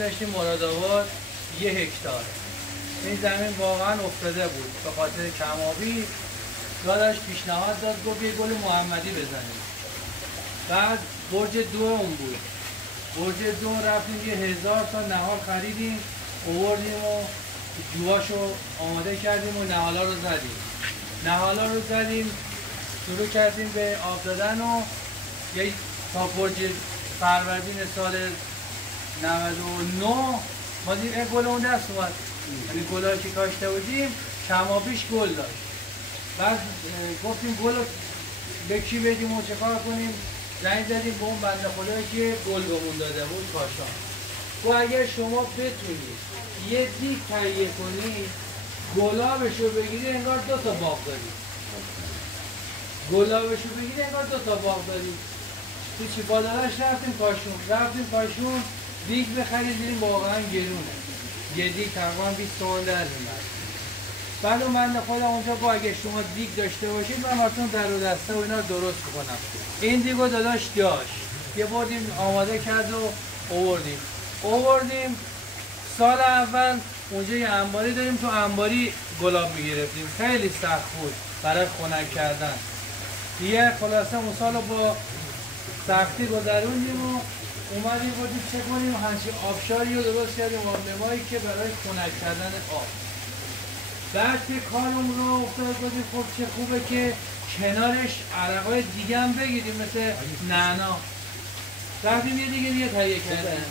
داشتیم مرادآباد 1 هکتار. این زمین واقعا افتاده بود به خاطر کم‌آبی. داداش پیشنهاد داد گفت یه گل محمدی بزنیم. بعد برج 2 اون بود. برج 2 رفتیم 1000 تا نهال خریدیم، آوردیم و جواشو آماده کردیم و نهالا رو زدیم. نهالا رو زدیم، شروع کردیم به آب دادن و یه تا برج فروردین سال 99 ما دیدیم گل اون دست اومد. یعنی گلایی که کاشته بودیم کمابیش گل داشت. بعد گفتیم گل رو به کی بدیم و چه کار کنیم؟ زنگ زدیم به اون بنده خدایی که گل بهمون داده بود، کاشان. و اگر شما بتونید یه دیگ تهیه کنید، گلابش رو بگیرید انگار 2 تا باغ دارید. گلابش رو بگیرید انگار 2 تا باغ دارید. تو چی پادرش رفتیم کاشون دیگ بخریدیم، واقعا گرونه. یه دیگ تقریبا 20 تومن در میاد. بعد اون بنده خدا اونجا با اگه شما دیگ داشته باشید من براتون در و دسته و اینا رو درست کنم. این دیگو داداش داشت. یه بردیم آماده کرد و آوردیم. سال اول اونجا یه انباری داریم، تو انباری گلاب میگرفتیم. خیلی سخت بود برای خنک کردن. یه خلاصه اون سال رو با سختی گذروندیم و اومدیم بودیم چه کنیم، همچین آبشاری رو درست کردیم، آبنمایی که برای خنک کردن آب. بعد که کارمون رو افتاد بودیم خب چه خوبه که کنارش عرقای دیگه هم بگیریم مثل نعنا. رفتیم یه دیگه تهیه کردن.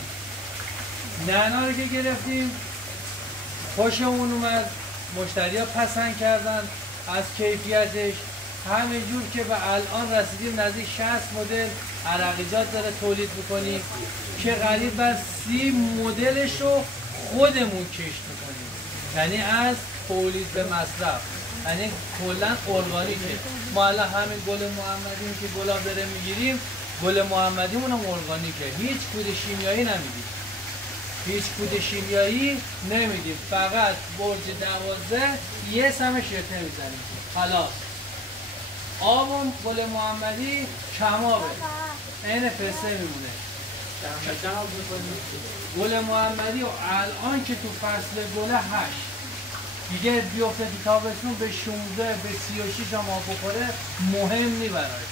نعنا رو که گرفتیم خوشمون اومد، مشتریا پسند کردن از کیفیتش. همینجور که به الان رسیدیم نزدیک 60 مدل عرقیجات داره تولید میکنیم که قریب بر 30 مدلش رو خودمون کشت میکنیم. یعنی از تولید به مصرف، یعنی کلا ارگانیکه. ما الان همین گل محمدی که گلاب داره میگیریم، گل محمدیمون هم ارگانیکه. هیچ کود شیمیایی نمیدیم. فقط برج 12 یه سم شرکه میزنیم. خلاص. آبم گل محمدی کمابه. عین پسته میمونه. گل محمدی و الان که تو فصل گل 8 دیگه بیفته تو تابستون به 16 به 36 هم آب بخوره مهم نی براش.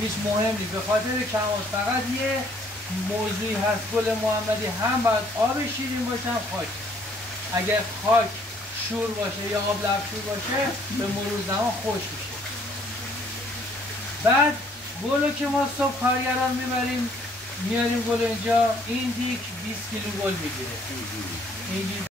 هیچ مهم نی. به خاطر کمال فقط یه موضوعی هست گل محمدی هم باید آب شیرین باشه هم خاک. اگر خاک شور باشه یا آب لبشور باشه به مرور زمان خوش میشه. بعد گلو که ما صبح کارگران میبریم میاریم گل اینجا، این دیک 20 کیلو گل میگیره.